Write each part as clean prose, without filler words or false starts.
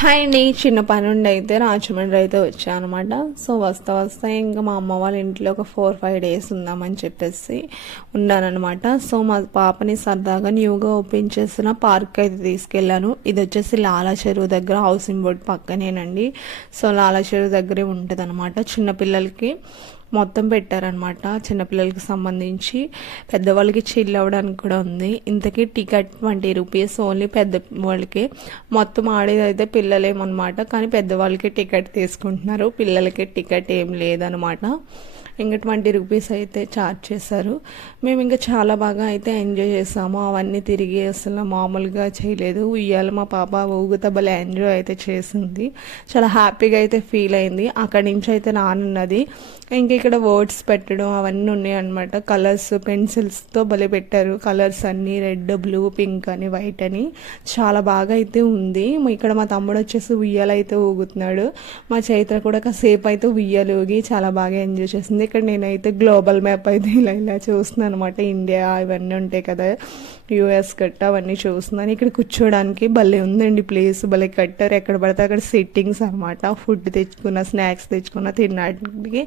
Hi అండి. చిన్న పని ఉండి అయితే రాజమండ్రి అయితే వచ్చాను అనమాట. సో వస్తా ఇంకా మా అమ్మ వాళ్ళ ఇంట్లో ఒక 4-5 డేస్ ఉందామని చెప్పేసి ఉన్నానమాట. సో మా పాపని సరదాగా న్యూగా ఓపెన్ చేసిన పార్క్ అయితే తీసుకెళ్ళాను. ఇది వచ్చేసి లాలా చెరువు దగ్గర హౌసింగ్ బోర్డ్ పక్కనేనండి. సో లాలా చెరువు దగ్గరే ఉంటుంది అనమాట. చిన్నపిల్లలకి మొత్తం పెట్టారనమాట. చిన్నపిల్లలకి సంబంధించి పెద్దవాళ్ళకి చిల్ అవ్వడానికి కూడా ఉంది. ఇంతకీ టికెట్ 20 రూపీస్ ఓన్లీ పెద్ద వాళ్ళకి. మొత్తం ఆడేది అయితే పిల్లలేమన్నమాట, కానీ పెద్దవాళ్ళకి టికెట్ తీసుకుంటున్నారు, పిల్లలకి టికెట్ ఏం లేదనమాట. ఇంకా 20 రూపీస్ అయితే ఛార్జ్ చేశారు. మేము ఇంకా చాలా బాగా అయితే ఎంజాయ్ చేసాము. అవన్నీ తిరిగి అసలు మామూలుగా చేయలేదు. ఉయ్యాల మా పాప ఊగుతా భలే ఎంజాయ్ అయితే చేసింది. చాలా హ్యాపీగా అయితే ఫీల్ అయింది. అక్కడి నుంచి అయితే రానున్నది. ఇంక ఇక్కడ వర్డ్స్ పెట్టడం అవన్నీ ఉన్నాయి అనమాట. కలర్స్ పెన్సిల్స్తో భలే పెట్టారు. కలర్స్ అన్నీ రెడ్, బ్లూ, పింక్ అని, వైట్ అని చాలా బాగా అయితే ఉంది. ఇక్కడ మా తమ్ముడు వచ్చేసి ఉయ్యాల అయితే ఊగుతున్నాడు. మా చైత్ర కూడా కాసేపు అయితే ఉయ్యాలు ఊగి చాలా బాగా ఎంజాయ్ చేసింది. ఇక్కడ నేనైతే గ్లోబల్ మ్యాప్ అయితే ఇలా చూస్తున్నాను అనమాట. ఇండియా ఇవన్నీ ఉంటాయి కదా, యూఎస్ గట్ట అవన్నీ చూస్తున్నాను. ఇక్కడ కూర్చోడానికి భలే ఉందండి ప్లేస్. భలే కట్టారు. ఎక్కడ పడితే అక్కడ సిట్టింగ్స్ అనమాట. ఫుడ్ తెచ్చుకున్న, స్నాక్స్ తెచ్చుకున్న, తినడానికి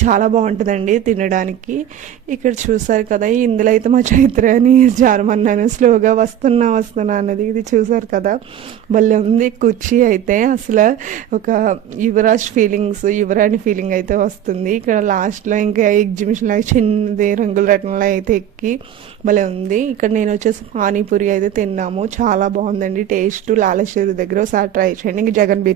చాలా బాగుంటుందండి తినడానికి. ఇక్కడ చూసారు కదా, ఇందులో అయితే మా చైత్రని జారమన్నాను. స్లోగా వస్తున్నా అన్నది ఇది చూసారు కదా, భలే ఉంది. కుర్చీ అయితే అసలు ఒక యువరాణి ఫీలింగ్ అయితే వస్తుంది. ఇక్కడ లాస్ట్లో ఇంకా ఎగ్జిబిషన్ లాగా చిన్నది రంగుల రత్నంలో అయితే ఎక్కి భలే ఉంది. ఇక్కడ నేను వచ్చేసి పానీపూరి అయితే తిన్నాము. చాలా బాగుందండి టేస్ట్. లాలా చెరువు దగ్గర ఒకసారి ట్రై చేయండి. ఇంక జగన్